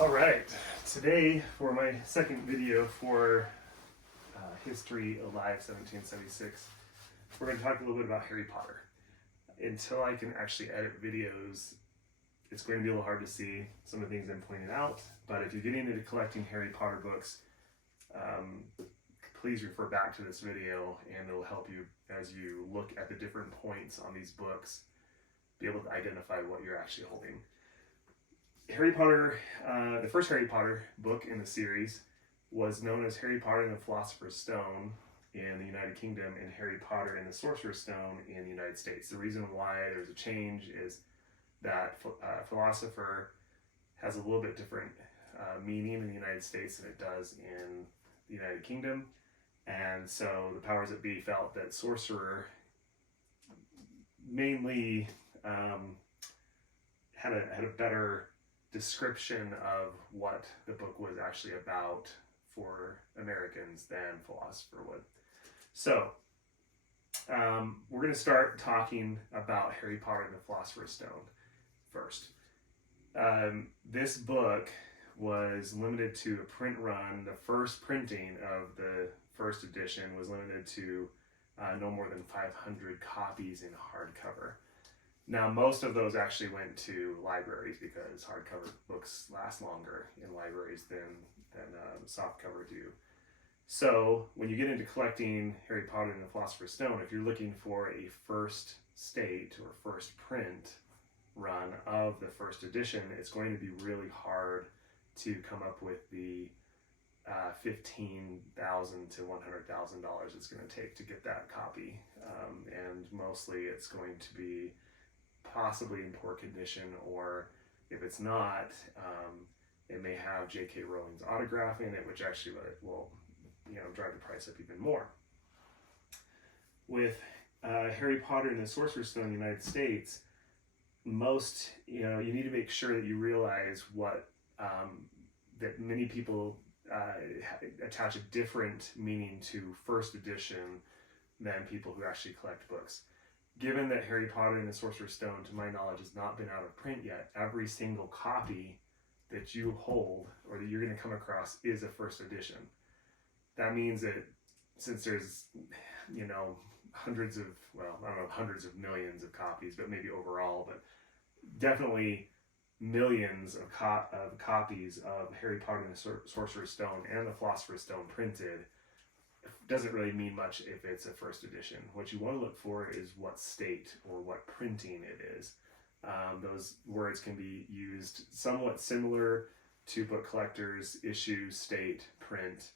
All right, today for my second video for History Alive 1776, we're going to talk a little bit about Harry Potter. Until I can actually edit videos, it's going to be a little hard to see some of the things I'm pointing out, but if you're getting into collecting Harry Potter books, please refer back to this video and it will help you as you look at the different points on these books, be able to identify what you're actually holding. Harry Potter, the first Harry Potter book in the series was known as Harry Potter and the Philosopher's Stone in the United Kingdom and Harry Potter and the Sorcerer's Stone in the United States. The reason why there's a change is that Philosopher has a little bit different meaning in the United States than it does in the United Kingdom. And so the powers that be felt that Sorcerer mainly had a better description of what the book was actually about for Americans than Philosopher would. So we're going to start talking about Harry Potter and the Philosopher's Stone first. This book was limited to a print run. The first printing of the first edition was limited to no more than 500 copies in hardcover. Now, most of those actually went to libraries because hardcover books last longer in libraries than softcover do. So, when you get into collecting Harry Potter and the Philosopher's Stone, if you're looking for a first state or first print run of the first edition, it's going to be really hard to come up with the $15,000 to $100,000 it's going to take to get that copy, and mostly it's going to be possibly in poor condition, or if it's not, it may have J.K. Rowling's autograph in it, which actually will drive the price up even more. With Harry Potter and the Sorcerer's Stone in the United States, you need to make sure that you realize what that many people attach a different meaning to first edition than people who actually collect books. Given that Harry Potter and the Sorcerer's Stone, to my knowledge, has not been out of print yet, every single copy that you hold or that you're going to come across is a first edition. That means that since there's, hundreds of millions of copies, but maybe overall, but definitely millions of copies of Harry Potter and the Sorcerer's Stone and the Philosopher's Stone printed, doesn't really mean much if it's a first edition. What you want to look for is what state or what printing it is. Those words can be used somewhat similar to book collectors: issue, state, print,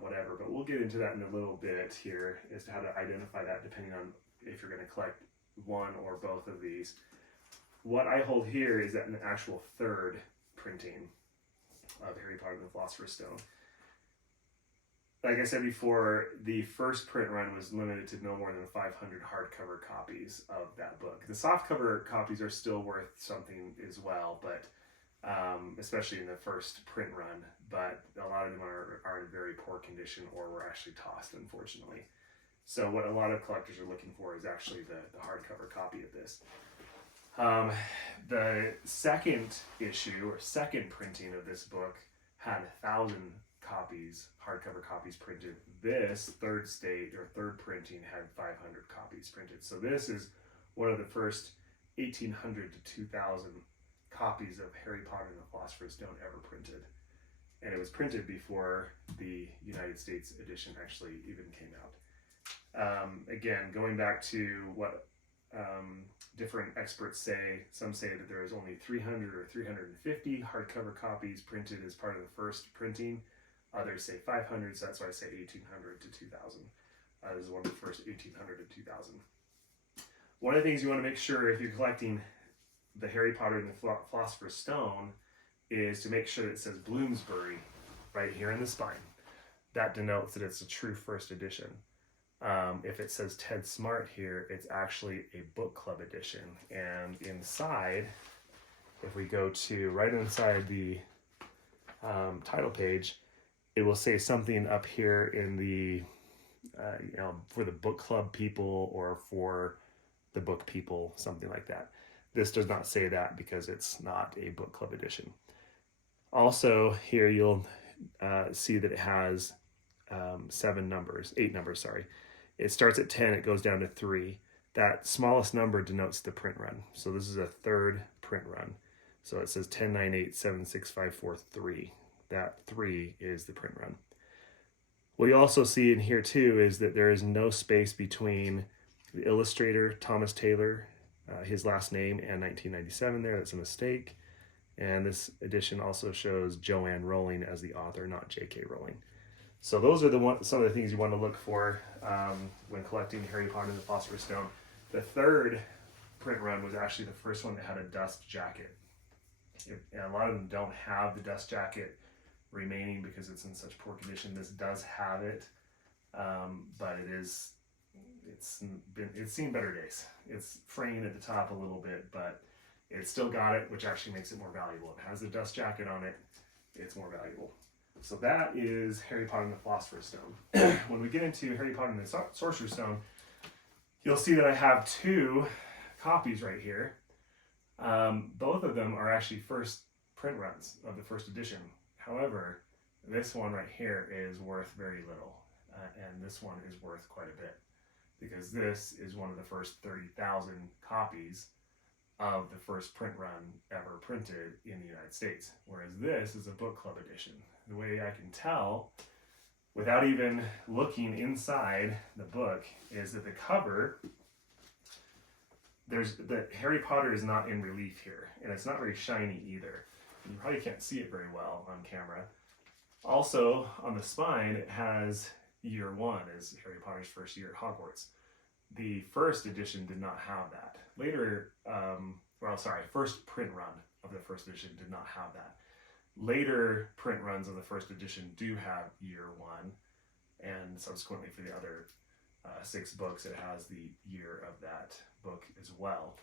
whatever. But we'll get into that in a little bit here as to how to identify that depending on if you're going to collect one or both of these. What I hold here is that an actual third printing of Harry Potter and the Philosopher's Stone. Like I said before, the first print run was limited to no more than 500 hardcover copies of that book. The softcover copies are still worth something as well, but especially in the first print run. But a lot of them are in very poor condition or were actually tossed, unfortunately. So what a lot of collectors are looking for is actually the hardcover copy of this. The second issue or second printing of this book had 1,000 copies, hardcover copies printed. This third state or third printing had 500 copies printed. So this is one of the first 1,800 to 2,000 copies of Harry Potter and the Philosopher's Stone ever printed. And it was printed before the United States edition actually even came out. Again, going back to what different experts say, some say that there is only 300 or 350 hardcover copies printed as part of the first printing. Others say 500, so that's why I say 1,800 to 2,000. This is one of the first 1,800 to 2,000. One of the things you want to make sure if you're collecting the Harry Potter and the Philosopher's Stone is to make sure that it says Bloomsbury right here in the spine. That denotes that it's a true first edition. If it says Ted Smart here, it's actually a book club edition. And inside, if we go to right inside the title page, it will say something up here in the, for the book club people or for the book people, something like that. This does not say that because it's not a book club edition. Also here you'll see that it has 8 numbers, sorry. It starts at 10, it goes down to 3. That smallest number denotes the print run. So this is a third print run. So it says 10, 9, 8, 7, 6, 5, 4, 3. That 3 is the print run. What you also see in here too is that there is no space between the illustrator, Thomas Taylor, his last name, and 1997 there. That's a mistake. And this edition also shows Joanne Rowling as the author, not J.K. Rowling. So those are some of the things you want to look for when collecting Harry Potter and the Philosopher's Stone. The third print run was actually the first one that had a dust jacket. And a lot of them don't have the dust jacket remaining because it's in such poor condition. This does have it, but it's seen better days. It's fraying at the top a little bit, but it's still got it, which actually makes it more valuable. It has the dust jacket on it, it's more valuable. So that is Harry Potter and the Philosopher's Stone. When we get into Harry Potter and the Sorcerer's Stone, you'll see that I have 2 copies right here. Both of them are actually first print runs of the first edition. However, this one right here is worth very little, and this one is worth quite a bit, because this is one of the first 30,000 copies of the first print run ever printed in the United States, whereas this is a book club edition. The way I can tell, without even looking inside the book, is that the cover, the Harry Potter is not in relief here, and it's not very shiny either. You probably can't see it very well on camera. Also, on the spine, it has year 1 as Harry Potter's first year at Hogwarts. The first edition did not have that. Later, first print run of the first edition did not have that. Later print runs of the first edition do have year 1, and subsequently for the other 6 books, it has the year of that book as well.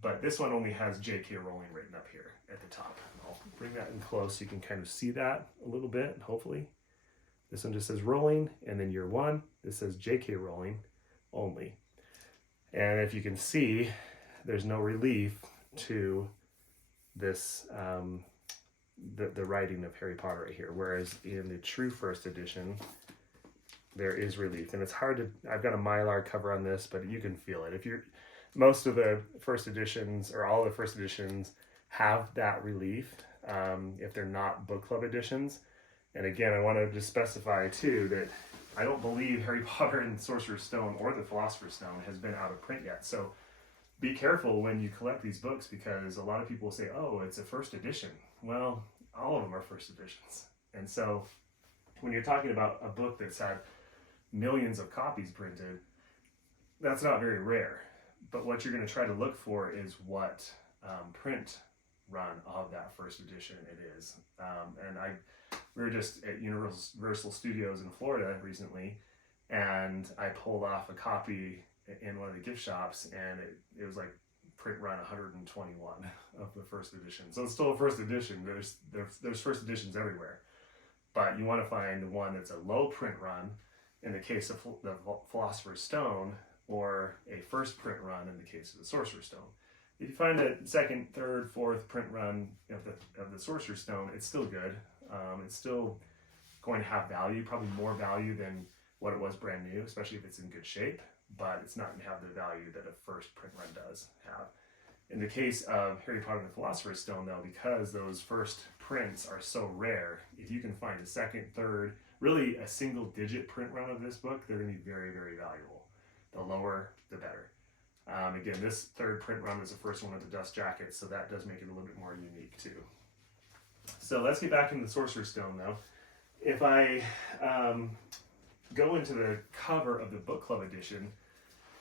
But this one only has J.K. Rowling written up here at the top. I'll bring that in close so you can kind of see that a little bit, hopefully. This one just says Rowling, and then year 1, this says J.K. Rowling only. And if you can see, there's no relief to this, the writing of Harry Potter right here. Whereas in the true first edition, there is relief. And it's hard to, I've got a Mylar cover on this, but you can feel it. Most of the first editions, or all the first editions, have that relief if they're not book club editions. And again, I want to just specify too that I don't believe Harry Potter and the Sorcerer's Stone or the Philosopher's Stone has been out of print yet. So be careful when you collect these books, because a lot of people say, oh, it's a first edition. Well, all of them are first editions. And so when you're talking about a book that's had millions of copies printed, that's not very rare. But what you're going to try to look for is what print run of that first edition it is. We were just at Universal Studios in Florida recently, and I pulled off a copy in one of the gift shops, and it was like print run 121 of the first edition. So it's still a first edition. There's first editions everywhere, but you want to find one that's a low print run in the case of the Philosopher's Stone, or a first print run in the case of the Sorcerer's Stone. If you find a second, third, fourth print run of the Sorcerer's Stone, it's still good. It's still going to have value, probably more value than what it was brand new, especially if it's in good shape, but it's not going to have the value that a first print run does have. In the case of Harry Potter and the Philosopher's Stone, though, because those first prints are so rare, if you can find a second, third, really a single digit print run of this book, they're going to be very, very valuable. The lower, the better. Again, this third print run is the first one with the dust jacket, so that does make it a little bit more unique too. So let's get back into the Sorcerer's Stone though. If I go into the cover of the book club edition,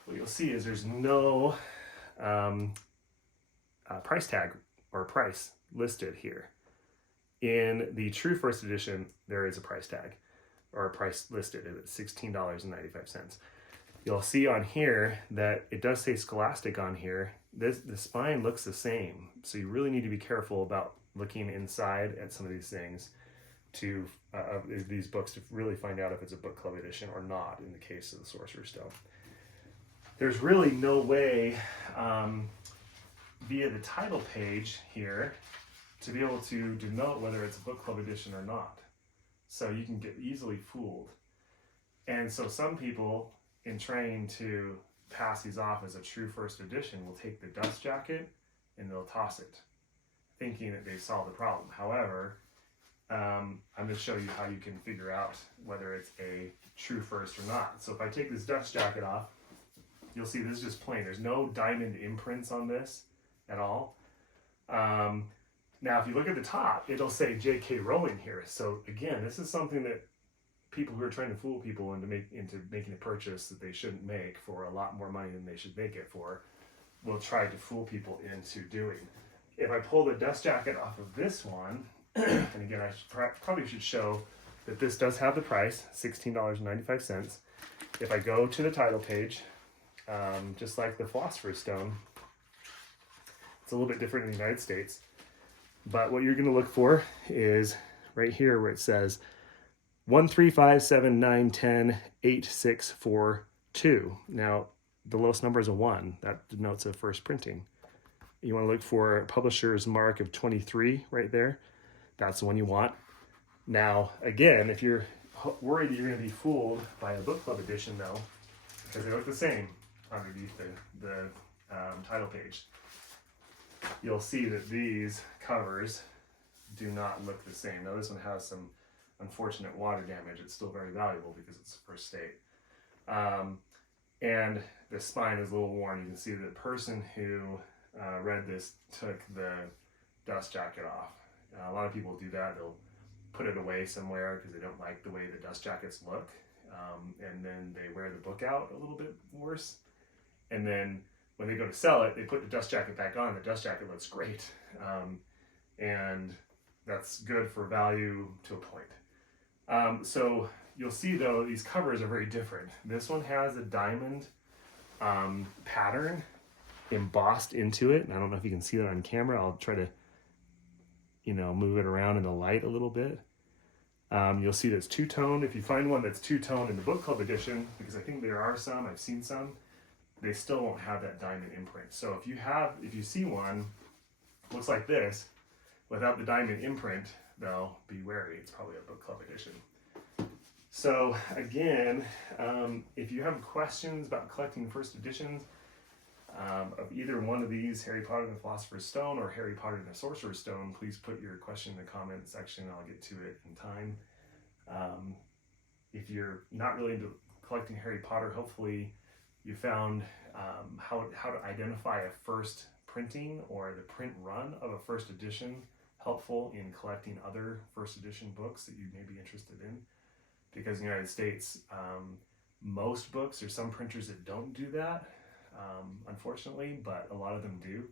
what you'll see is there's no price tag or price listed here. In the true first edition, there is a price tag or a price listed at $16.95. You'll see on here that it does say Scholastic on here. The spine looks the same, so you really need to be careful about looking inside at some of these things these books to really find out if it's a book club edition or not in the case of the Sorcerer's Stone. There's really no way via the title page here to be able to denote whether it's a book club edition or not. So you can get easily fooled. And so some people, in trying to pass these off as a true first edition, will take the dust jacket and they'll toss it, thinking that they solved the problem. However, I'm going to show you how you can figure out whether it's a true first or not. So if I take this dust jacket off, you'll see this is just plain. There's no diamond imprints on this at all. Now, if you look at the top, it'll say J.K. Rowling here. So again, this is something that people who are trying to fool people into making a purchase that they shouldn't make for a lot more money than they should make it for, will try to fool people into doing. If I pull the dust jacket off of this one, and again, I probably should show that this does have the price, $16.95. If I go to the title page, just like the Philosopher's Stone, it's a little bit different in the United States. But what you're going to look for is right here where it says 13579108642. Now, the lowest number is a 1. That denotes a first printing. You want to look for publisher's mark of 23 right there. That's the one you want. Now, again, if you're worried that you're going to be fooled by a book club edition, though, because they look the same underneath the title page, you'll see that these covers do not look the same. Now, this one has some unfortunate water damage. It's still very valuable because it's first state. And the spine is a little worn. You can see the person who read this took the dust jacket off. A lot of people do that. They'll put it away somewhere because they don't like the way the dust jackets look. And then they wear the book out a little bit worse. And then when they go to sell it, they put the dust jacket back on. The dust jacket looks great. And that's good for value to a point. So you'll see, though, these covers are very different. This one has a diamond pattern embossed into it. And I don't know if you can see that on camera. I'll try to, move it around in the light a little bit. You'll see that it's two-toned. If you find one that's two-toned in the book club edition, because I think there are some, I've seen some, they still won't have that diamond imprint. So if you see one, looks like this, without the diamond imprint, though, be wary. It's probably a book club edition. So again, if you have questions about collecting first editions of either one of these, Harry Potter and the Philosopher's Stone or Harry Potter and the Sorcerer's Stone, please put your question in the comment section. I'll get to it in time. If you're not really into collecting Harry Potter, hopefully you found how to identify a first printing or the print run of a first edition helpful in collecting other first edition books that you may be interested in. Because in the United States, most books, there's some printers that don't do that, unfortunately, but a lot of them do,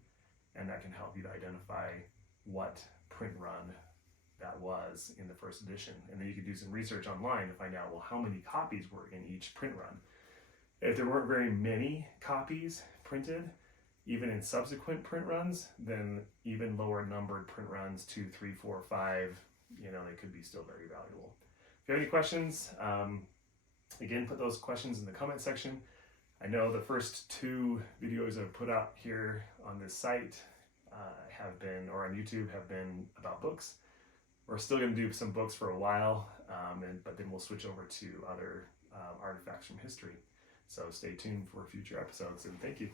and that can help you to identify what print run that was in the first edition. And then you could do some research online to find out, well, how many copies were in each print run. If there weren't very many copies printed, even in subsequent print runs, then even lower numbered print runs, 2, 3, 4, 5, they could be still very valuable. If you have any questions, again, put those questions in the comment section. I know the first 2 videos I've put out here on this site or on YouTube have been about books. We're still going to do some books for a while, but then we'll switch over to other artifacts from history. So stay tuned for future episodes, and thank you.